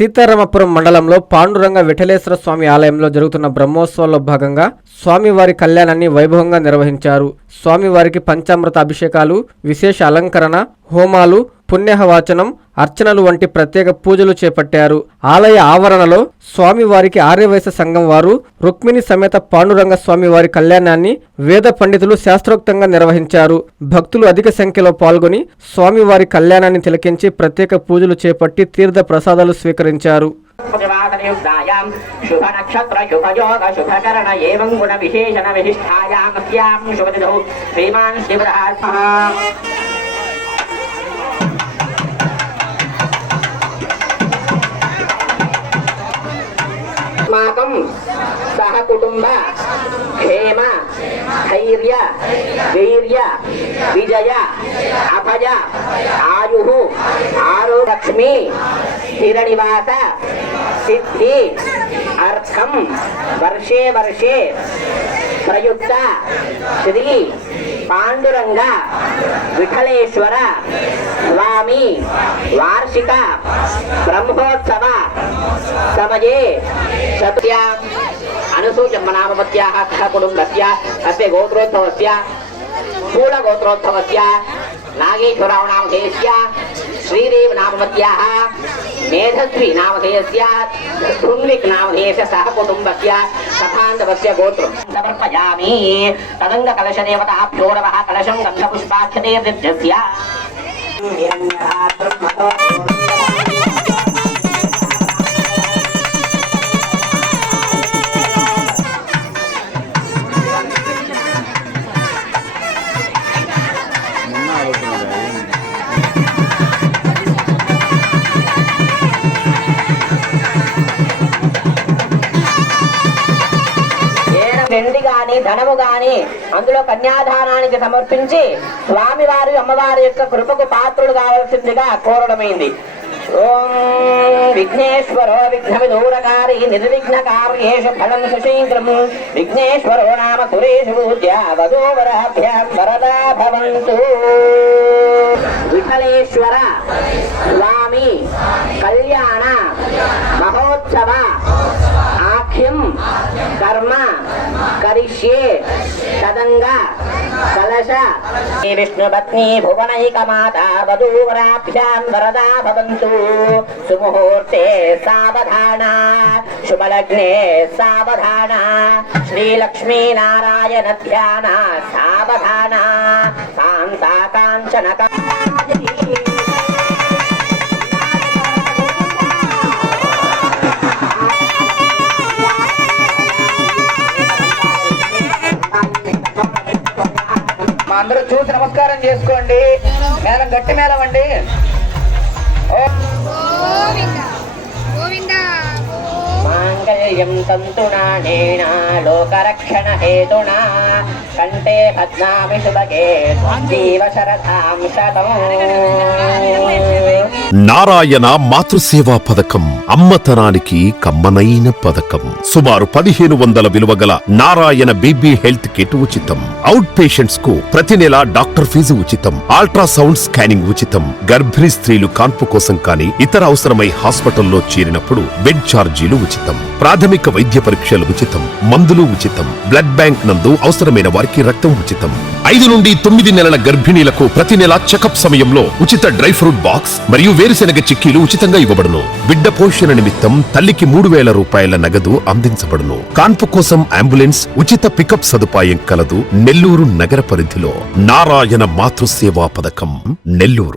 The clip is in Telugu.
సీతారామపురం మండలంలో పాండురంగ విఠలేశ్వర స్వామి ఆలయంలో జరుగుతున్న బ్రహ్మోత్సవాల్లో భాగంగా స్వామివారి కళ్యాణాన్ని వైభవంగా నిర్వహించారు. స్వామివారికి పంచామృత అభిషేకాలు, విశేష అలంకరణ, హోమాలు, పుణ్యహవాచనం, అర్చనలు వంటి ప్రత్యేక పూజలు చేపట్టారు. ఆలయ ఆవరణలో స్వామివారికి ఆర్యవైశ్య సంఘం వారు రుక్మిణి సమేత పాండురంగ స్వామివారి కళ్యాణాన్ని వేద పండితులు శాస్త్రోక్తంగా నిర్వహించారు. భక్తులు అధిక సంఖ్యలో పాల్గొని స్వామివారి కళ్యాణాన్ని తిలకించి ప్రత్యేక పూజలు చేపట్టి తీర్థ ప్రసాదాలు స్వీకరించారు. शुभ नक्षत्र शुभ योग शुभ करण एवं गुण विशेषण विशिष्टायाम अस्याम शुभ तिथौ श्रीमान शिवराज अस्माकं सह कुटुंब क्षेम धैर्य वीर्य विजय अभय आयु आरोग्य लक्ष्मी हिरणिवास सिद्धि अर्थम वर्षे वर्षे प्रयुक्त श्री पांडुरंग विठलेश्वर स्वामी वार्षिक ब्रह्मोत्सव समये सत्या अनुसूचमनामपत्याः सह कुटुम्बस्य अस्य गोत्रोत्सवस्य स्थूलगोत्रोत्सवस्य नागेश्वराव नामधेयस्य श्रीदेव नामवत्याः मेधस्वी नामधेयस्य सुन्विक नामधेयस्य सह कुटुम्बस्य कथान्तवस्य गोत्रं समर्पयामि। तदङ्ग कलशदेवताभ्यो नमः। कलशं गन्धपुष्पाक्षतेर्दिव्यस्य వెండి గాని ధనము గాని అందులో కన్యాదానానికి సమర్పించి స్వామివారి అమ్మవారి యొక్క కృపకు పాత్రుడు కావాల్సిందిగా కోరడమైంది. ఓం విఘ్నేశ్వరో విఘ్నవిదూరకారి నిర్విఘ్న కార్యేషు ఫలం సుశీఘ్రం విఘ్నేశ్వరో నామ సురేషు పూజ్య వధూవరాభ్యాం వరదా భవంతు. విఠలేశ్వర స్వామి కళ్యాణ మహోత్సవ ఆఖ్యం కర్మ కరిష్యే తదంగ కలశ విష్ణుపత్ని భువనైక మాతా వధూవరాభ్యాం వరదా భవంతు. సుముహూర్తే సావధాన శుభలగ్నే సావధాన శ్రీలక్ష్మీ నారాయణ ధ్యాన సావధాన కాంతా కాంచన అందరూ చూసి నమస్కారం చేసుకోండి. మేళం గట్టి మేళం అండి. మాంగళ్యం తంతునానేన లోకరక్షణ హేతునా కంటే పద్మామి శుభగే జీవ శరథాం శతం. నారాయణ మాతృసేవా పథకం అమ్మతనానికి కమ్మనైన పథకం. సుమారు 1500 విలువ గల నారాయణ బేబీ హెల్త్ కిట్ ఉచితం. అవుట్ పేషెంట్స్ కు ప్రతి నెల డాక్టర్ ఫీజు ఉచితం. అల్ట్రాసౌండ్ స్కానింగ్ ఉచితం. గర్భిణీ స్త్రీలు కాన్పు కోసం కానీ ఇతర అవసరమై హాస్పిటల్లో చేరినప్పుడు బెడ్ ఛార్జీలు ఉచితం. ప్రాథమిక వైద్య పరీక్షలు ఉచితం. మందులు ఉచితం. బ్లడ్ బ్యాంక్ నందు అవసరమైన వారికి రక్తం ఉచితం. 5 నుండి 9 నెలల గర్భిణీలకు ప్రతి నెల చెకప్ సమయంలో ఉచిత డ్రై ఫ్రూట్ బాక్స్ మరియు వేరుశెనగ చిక్కీలు ఉచితంగా ఇవ్వబడును. బిడ్డ పోషణ నిమిత్తం తల్లికి 3000 రూపాయల నగదు అందించబడును. కాన్పు కోసం అంబులెన్స్ ఉచిత పికప్ సదుపాయం కలదు. నెల్లూరు నగర పరిధిలో నారాయణ మాతృసేవా పథకం నెల్లూరు.